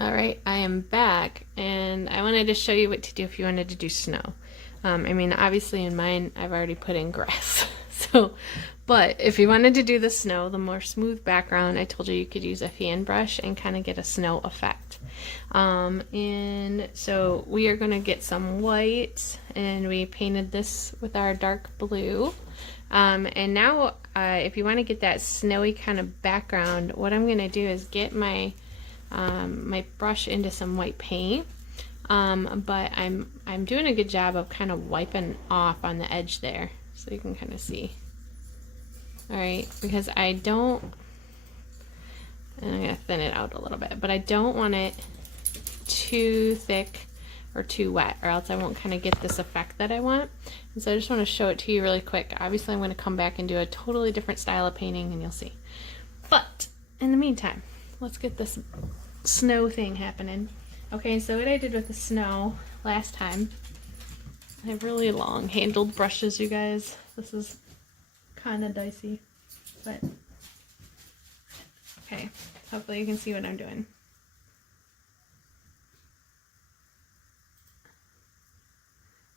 All right, I am back, and I wanted to show you what to do if you wanted to do snow. I mean, obviously in mine, I've already put in grass. But if you wanted to do the snow, the more smooth background, I told you could use a fan brush and kind of get a snow effect. And so we are going to get some white, and we painted this with our dark blue. And now, if you want to get that snowy kind of background, what I'm going to do is get my brush into some white paint, but I'm doing a good job of kind of wiping off on the edge there, so you can kind of see. All right, because and I'm gonna thin it out a little bit, but I don't want it too thick or too wet, or else I won't kind of get this effect that I want. And so I just want to show it to you really quick. Obviously, I'm going to come back and do a totally different style of painting, and you'll see. But in the meantime, let's get this snow thing happening. Okay, so what I did with the snow last time, I have really long handled brushes, you guys. This is kind of dicey, but okay, hopefully you can see what I'm doing.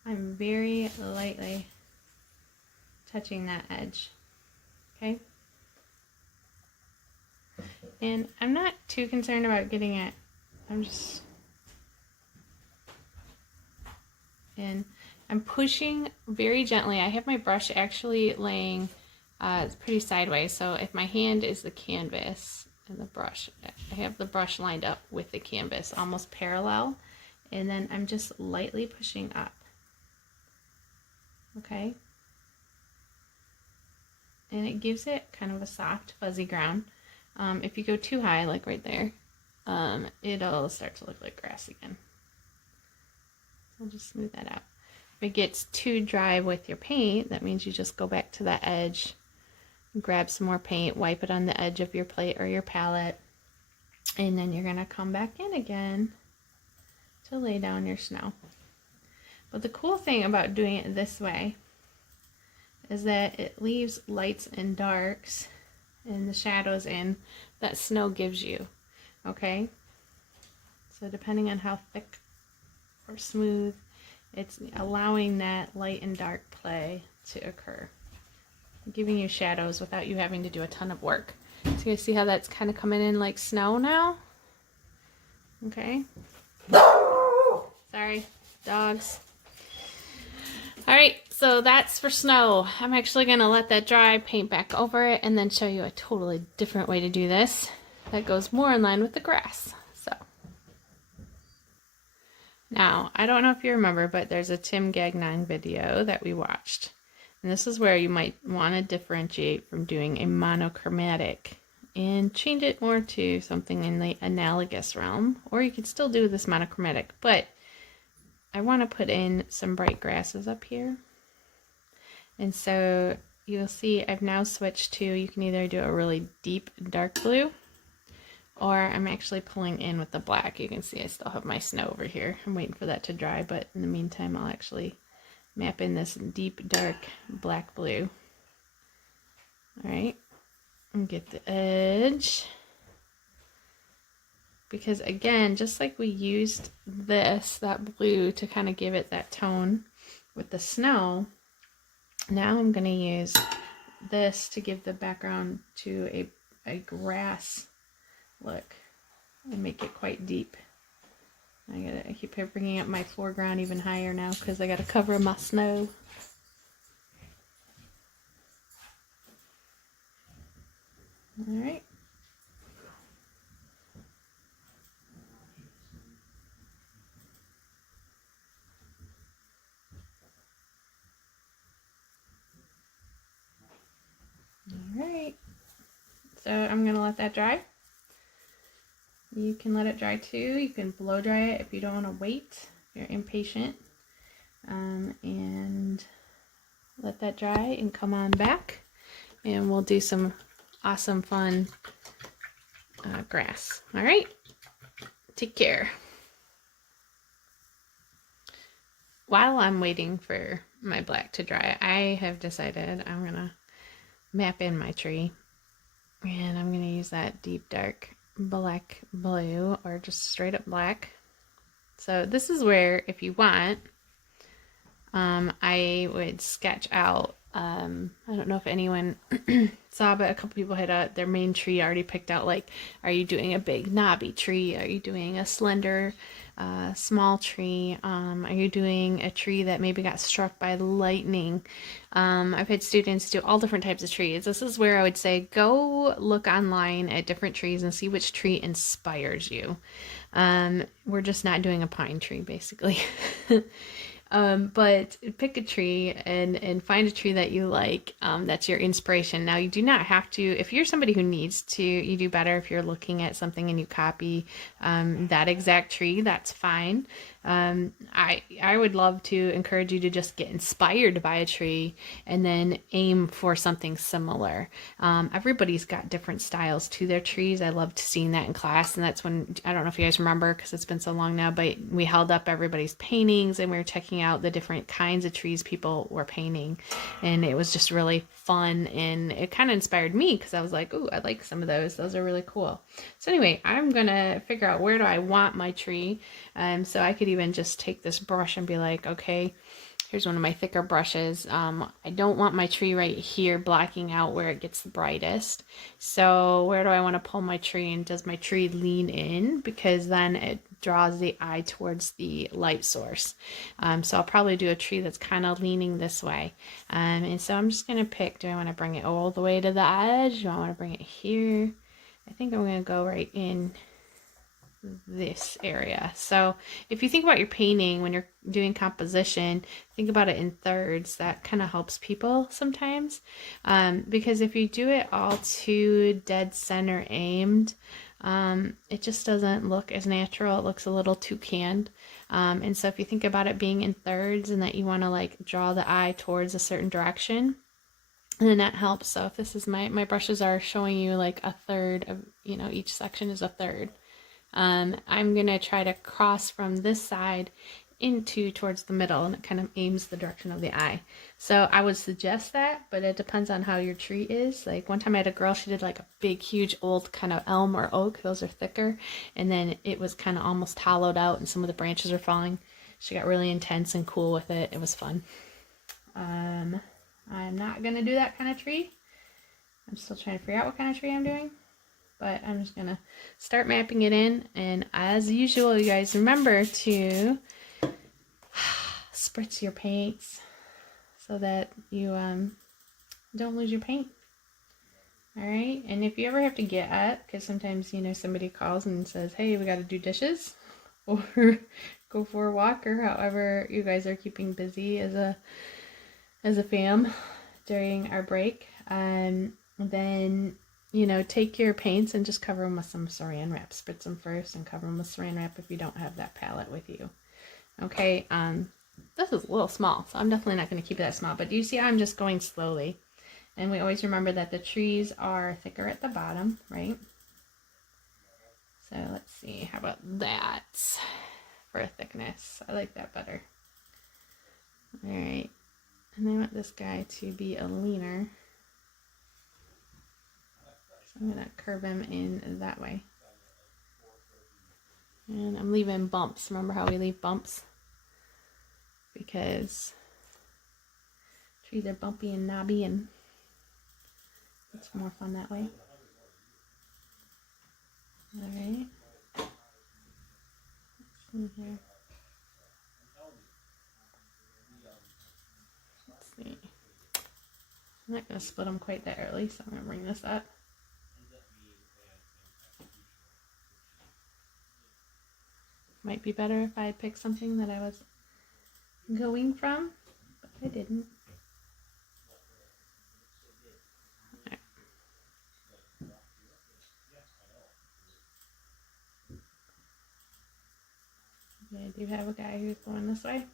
I'm very lightly touching that edge, okay? And I'm not too concerned about getting it. I'm pushing very gently. I have my brush actually laying it's pretty sideways, so if my hand is the canvas and the brush, I have the brush lined up with the canvas, almost parallel, and then I'm just lightly pushing up, okay? And it gives it kind of a soft, fuzzy ground. If you go too high, like right there, it'll start to look like grass again. So I'll just smooth that out. If it gets too dry with your paint, that means you just go back to that edge, grab some more paint, wipe it on the edge of your plate or your palette, and then you're gonna come back in again to lay down your snow. But the cool thing about doing it this way is that it leaves lights and darks and the shadows in that snow gives you, okay? So depending on how thick or smooth, it's allowing that light and dark play to occur, giving you shadows without you having to do a ton of work. So you see how that's kind of coming in like snow now? Okay. Sorry, dogs. All right, so that's for snow. I'm actually gonna let that dry, paint back over it, and then show you a totally different way to do this that goes more in line with the grass. So now, I don't know if you remember, but there's a Tim Gagnon video that we watched. And this is where you might want to differentiate from doing a monochromatic and change it more to something in the analogous realm. Or you could still do this monochromatic, but I want to put in some bright grasses up here. And so you'll see I've now switched to, you can either do a really deep dark blue, or I'm actually pulling in with the black. You can see I still have my snow over here. I'm waiting for that to dry, but in the meantime, I'll actually map in this deep, dark black blue. All right, and get the edge. Because again, just like we used that blue to kind of give it that tone with the snow, now I'm going to use this to give the background to a grass look and make it quite deep. I keep bringing up my foreground even higher now because I got to cover my snow. All right. All right. So I'm going to let that dry. You can let it dry too. You can blow dry it if you don't want to wait, if you're impatient. And let that dry and come on back. And we'll do some awesome fun grass. All right. Take care. While I'm waiting for my black to dry, I have decided I'm going to map in my tree. And I'm going to use that deep dark black blue or just straight up black. So this is where, if you want, I would sketch out, I don't know if anyone saw, but a couple people had their main tree already picked out. Like, are you doing a big knobby tree? Are you doing a slender, small tree? Are you doing a tree that maybe got struck by lightning? I've had students do all different types of trees. This is where I would say go look online at different trees and see which tree inspires you. We're just not doing a pine tree, basically. But pick a tree and find a tree that you like, that's your inspiration. Now, you do not have to, if you're somebody who needs to, you do better if you're looking at something and you copy that exact tree, that's fine. I would love to encourage you to just get inspired by a tree and then aim for something similar. Everybody's got different styles to their trees. I loved seeing that in class, and that's when, I don't know if you guys remember because it's been so long now, but we held up everybody's paintings and we were checking out the different kinds of trees people were painting, and it was just really fun, and it kind of inspired me because I was like, ooh, I like some of those are really cool. So anyway, I'm gonna figure out where do I want my tree. So I could even just take this brush and be like, okay, here's one of my thicker brushes. I don't want my tree right here blocking out where it gets the brightest. So where do I want to pull my tree, and does my tree lean in? Because then it draws the eye towards the light source. So I'll probably do a tree that's kind of leaning this way. And so I'm just going to pick, do I want to bring it all the way to the edge? Do I want to bring it here? I think I'm going to go right in this area. So if you think about your painting when you're doing composition, think about it in thirds. That kind of helps people sometimes, because if you do it all too dead center aimed, it just doesn't look as natural. It looks a little too canned. And so if you think about it being in thirds and that you want to like draw the eye towards a certain direction, then that helps. So if this is my brushes are showing you like a third of, each section is a third. I'm going to try to cross from this side into towards the middle, and it kind of aims the direction of the eye. So I would suggest that, but it depends on how your tree is. Like one time I had a girl, she did like a big, huge old kind of elm or oak. Those are thicker. And then it was kind of almost hollowed out and some of the branches are falling. She got really intense and cool with it. It was fun. I'm not going to do that kind of tree. I'm still trying to figure out what kind of tree I'm doing. But I'm just going to start mapping it in. And as usual, you guys remember to spritz your paints so that you don't lose your paint. Alright, and if you ever have to get up, because sometimes, somebody calls and says, hey, we got to do dishes or go for a walk, or however you guys are keeping busy as a fam during our break, then take your paints and just cover them with some saran wrap. Spritz them first and cover them with saran wrap if you don't have that palette with you. Okay, this is a little small, so I'm definitely not going to keep it that small. But do you see I'm just going slowly? And we always remember that the trees are thicker at the bottom, right? So let's see, how about that for a thickness? I like that better. Alright, and I want this guy to be a leaner. I'm going to curve him in that way. And I'm leaving bumps. Remember how we leave bumps? Because trees are bumpy and knobby, and it's more fun that way. Alright. Let's see here. Let's see. I'm not going to split them quite that early, so I'm going to bring this up. Might be better if I picked something that I was going from, but I didn't. Right. Okay, I do have a guy who's going this way.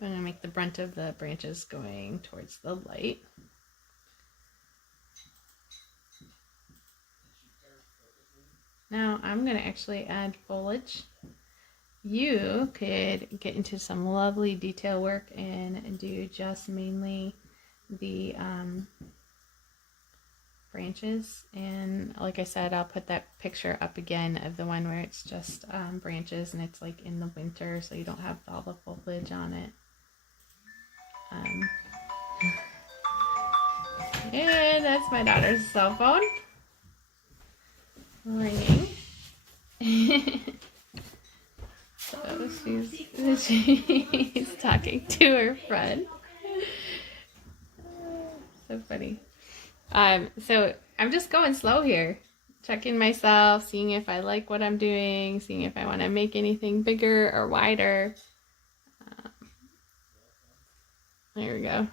But I'm going to make the brunt of the branches going towards the light. Now I'm going to actually add foliage. You could get into some lovely detail work and do just mainly the branches, and like I said, I'll put that picture up again of the one where it's just branches and it's like in the winter, so you don't have all the foliage on it. And that's my daughter's cell phone ringing. So she's talking to her friend. So funny. So I'm just going slow here, checking myself, seeing if I like what I'm doing, seeing if I want to make anything bigger or wider. There we go.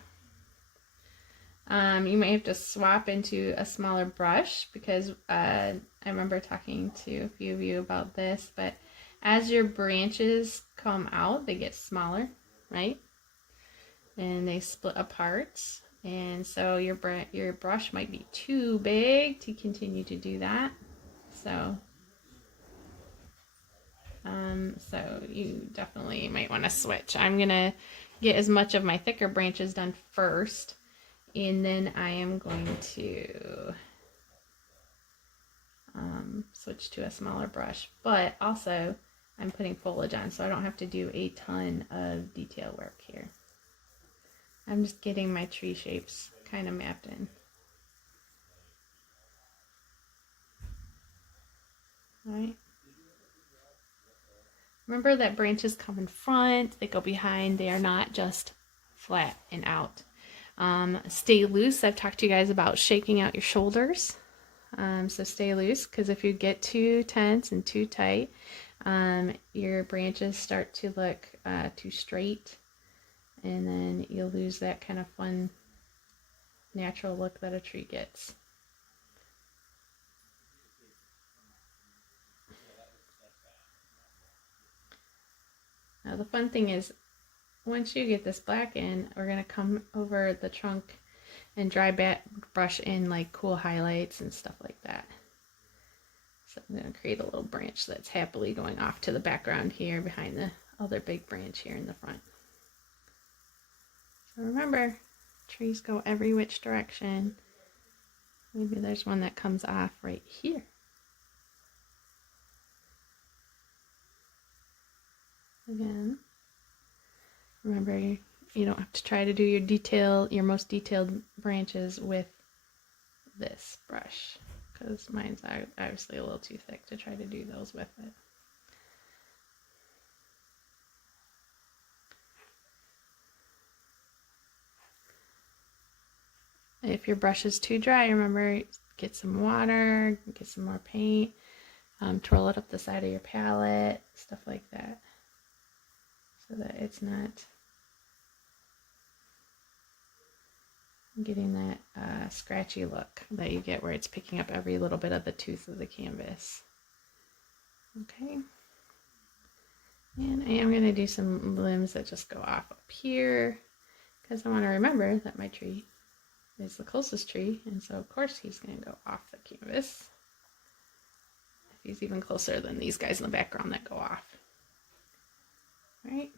You might have to swap into a smaller brush because I remember talking to a few of you about this, but as your branches come out, they get smaller, right? And they split apart. And so your brush might be too big to continue to do that. So you definitely might want to switch. I'm going to get as much of my thicker branches done first, and then I am going to switch to a smaller brush. But also, I'm putting foliage on, so I don't have to do a ton of detail work here. I'm just getting my tree shapes kind of mapped in. All right. Remember that branches come in front, they go behind, they are not just flat and out. Stay loose. I've talked to you guys about shaking out your shoulders. So stay loose, because if you get too tense and too tight, your branches start to look too straight, and then you'll lose that kind of fun, natural look that a tree gets. Now the fun thing is, once you get this black in, we're going to come over the trunk and dry brush in like cool highlights and stuff like that. So I'm going to create a little branch that's happily going off to the background here behind the other big branch here in the front. So remember, trees go every which direction. Maybe there's one that comes off right here. Again, remember, you don't have to try to do your most detailed branches with this brush, because mine's obviously a little too thick to try to do those with it. If your brush is too dry, remember, get some water, get some more paint, twirl it up the side of your palette, stuff like that, so that it's not getting that scratchy look that you get where it's picking up every little bit of the tooth of the canvas. Okay. And I am going to do some limbs that just go off up here, because I want to remember that my tree is the closest tree, and so of course he's going to go off the canvas. If he's even closer than these guys in the background that go off. All right.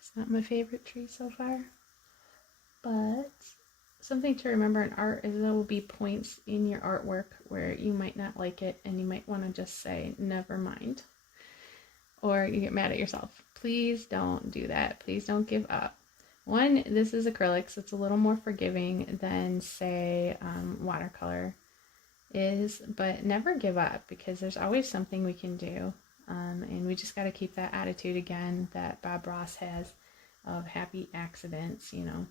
It's not my favorite tree so far, but something to remember in art is there will be points in your artwork where you might not like it, and you might want to just say, never mind. Or you get mad at yourself. Please don't do that. Please don't give up. One, this is acrylic, so it's a little more forgiving than, say, watercolor is, but never give up, because there's always something we can do. And we just got to keep that attitude again that Bob Ross has of happy accidents, you know.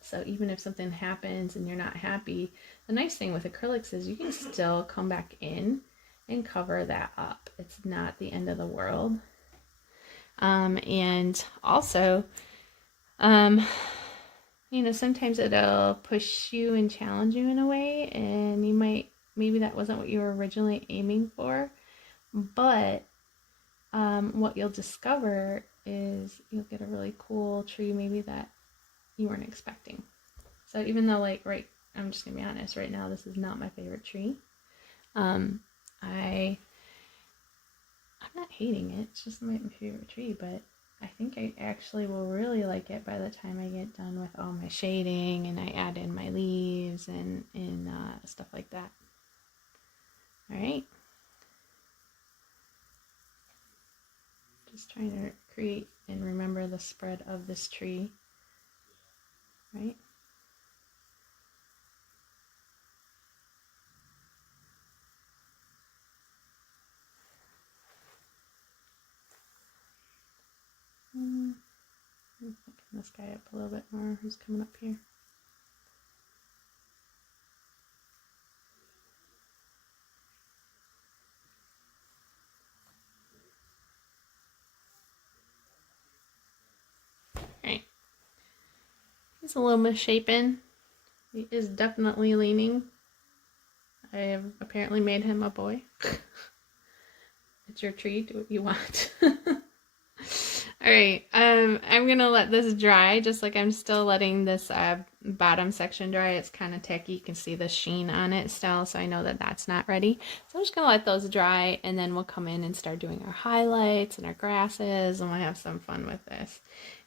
So even if something happens and you're not happy, the nice thing with acrylics is you can still come back in and cover that up. It's not the end of the world. And also, you know, sometimes it'll push you and challenge you in a way, and you might, maybe that wasn't what you were originally aiming for, but what you'll discover is you'll get a really cool tree maybe that you weren't expecting. So even though, like, I'm just gonna be honest, right now this is not my favorite tree. I'm not hating it, it's just my favorite tree, but I think I actually will really like it by the time I get done with all my shading and I add in my leaves and stuff like that. All right. Just trying to create and remember the spread of this tree, right? Picking this guy up a little bit more, who's coming up here. Alright. He's a little misshapen. He is definitely leaning. I have apparently made him a boy. It's your tree, do what you want. Alright, I'm gonna let this dry, just like I'm still letting this bottom section dry. It's kind of tacky. You can see the sheen on it still, so I know that that's not ready. So I'm just gonna let those dry, and then we'll come in and start doing our highlights and our grasses, and we'll have some fun with this.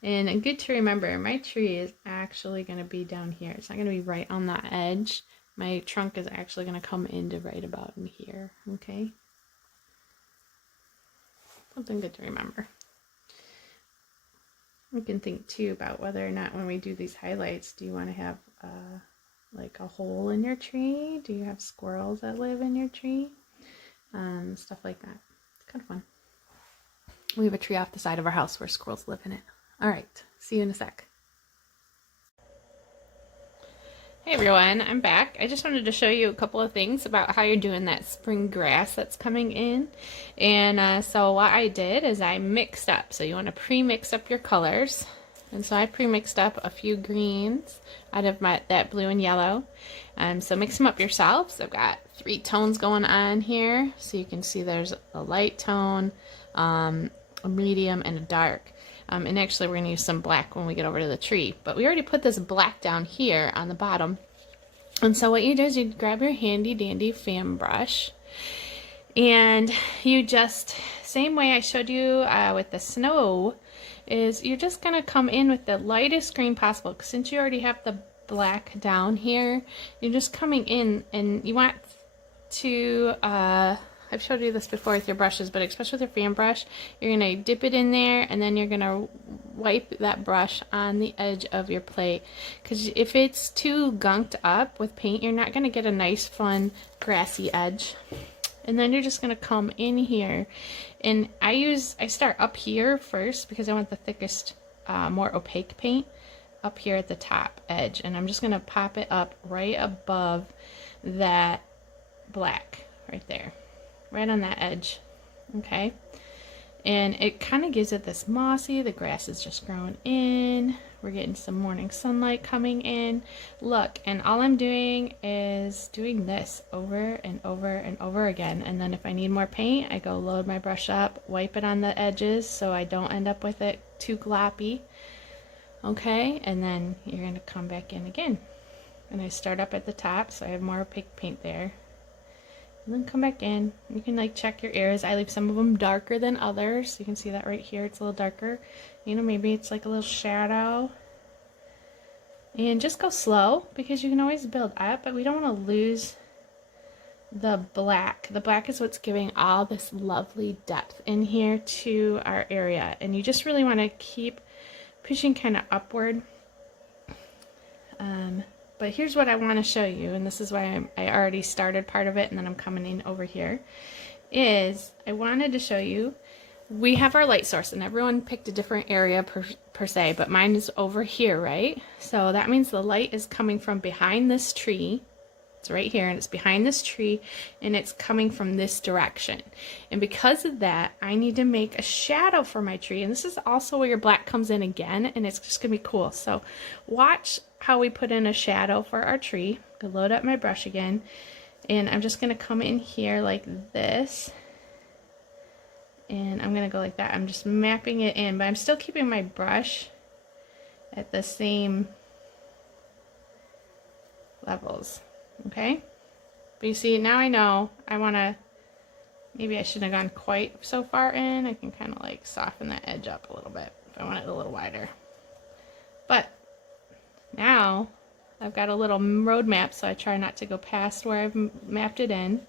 And good to remember, my tree is actually gonna be down here. It's not gonna be right on the edge. My trunk is actually gonna come into right about in here, okay? Something good to remember. We can think too about whether or not when we do these highlights, do you want to have like a hole in your tree? Do you have squirrels that live in your tree? Stuff like that. It's kind of fun. We have a tree off the side of our house where squirrels live in it. All right, see you in a sec. Hey everyone, I'm back. I just wanted to show you a couple of things about how you're doing that spring grass that's coming in. And so what I did is I mixed up. So you want to pre-mix up your colors. And so I pre-mixed up a few greens out of that blue and yellow. So mix them up yourselves. I've got 3 tones going on here. So you can see there's a light tone, a medium, and a dark. And actually we're going to use some black when we get over to the tree. But we already put this black down here on the bottom. And so what you do is you grab your handy dandy fan brush. And you just, same way I showed you with the snow, is you're just going to come in with the lightest green possible. Since you already have the black down here, you're just coming in and you want to... I've showed you this before with your brushes, but especially with your fan brush, you're going to dip it in there and then you're going to wipe that brush on the edge of your plate. Because if it's too gunked up with paint, you're not going to get a nice, fun, grassy edge. And then you're just going to come in here. And I start up here first because I want the thickest, more opaque paint up here at the top edge. And I'm just going to pop it up right above that black right there. Right on that edge, okay? And it kind of gives it this mossy, the grass is just growing in, we're getting some morning sunlight coming in. Look, and all I'm doing is doing this over and over and over again, and then if I need more paint, I go load my brush up, wipe it on the edges so I don't end up with it too gloppy, okay? And then you're going to come back in again. And I start up at the top so I have more opaque paint there. And then come back in. You can like check your areas. I leave some of them darker than others. You can see that right here. It's a little darker. You know, maybe it's like a little shadow. And just go slow because you can always build up, but we don't want to lose the black. The black is what's giving all this lovely depth in here to our area. And you just really want to keep pushing kind of upward. But here's what I want to show you, and this is why I already started part of it and then I'm coming in over here, is I wanted to show you, we have our light source and everyone picked a different area per se, but mine is over here, right? So that means the light is coming from behind this tree. It's right here and it's behind this tree and it's coming from this direction. And because of that, I need to make a shadow for my tree. And this is also where your black comes in again, and it's just gonna be cool. So watch how we put in a shadow for our tree. I'll load up my brush again, and I'm just gonna come in here like this. And I'm gonna go like that. I'm just mapping it in, but I'm still keeping my brush at the same levels. Okay, but you see, now I know I want to Maybe I shouldn't have gone quite so far in. I can kind of like soften that edge up a little bit if I want it a little wider. But now I've got a little road map, so I try not to go past where I've mapped it in.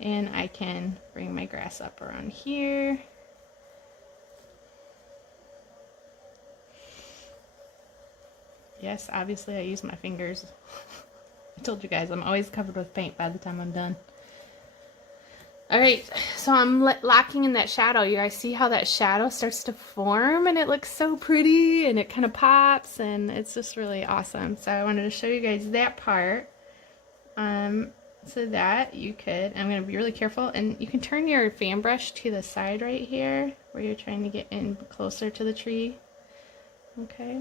And I can bring my grass up around here. Yes, obviously I use my fingers. I told you guys I'm always covered with paint by the time I'm done. Alright, so I'm locking in that shadow. You guys see how that shadow starts to form and it looks so pretty and it kind of pops and it's just really awesome. So I wanted to show you guys that part. So that you could, I'm going to be really careful, and you can turn your fan brush to the side right here where you're trying to get in closer to the tree. Okay.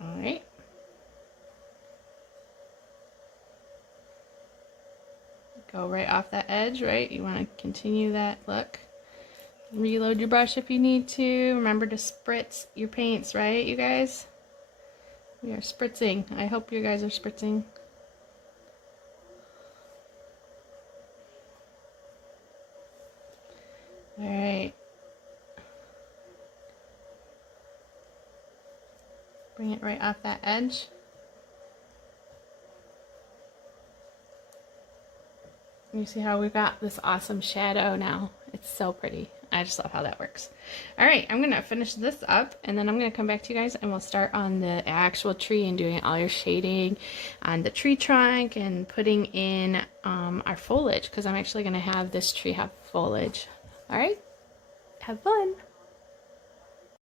Alright. Go right off that edge, right? You want to continue that look. Reload your brush if you need to. Remember to spritz your paints, right, you guys? We are spritzing. I hope you guys are spritzing. Alright. Bring it right off that edge. You see how we've got this awesome shadow now. It's so pretty. I just love how that works. Alright, I'm going to finish this up and then I'm going to come back to you guys and we'll start on the actual tree and doing all your shading on the tree trunk and putting in our foliage, because I'm actually going to have this tree have foliage. Alright, have fun!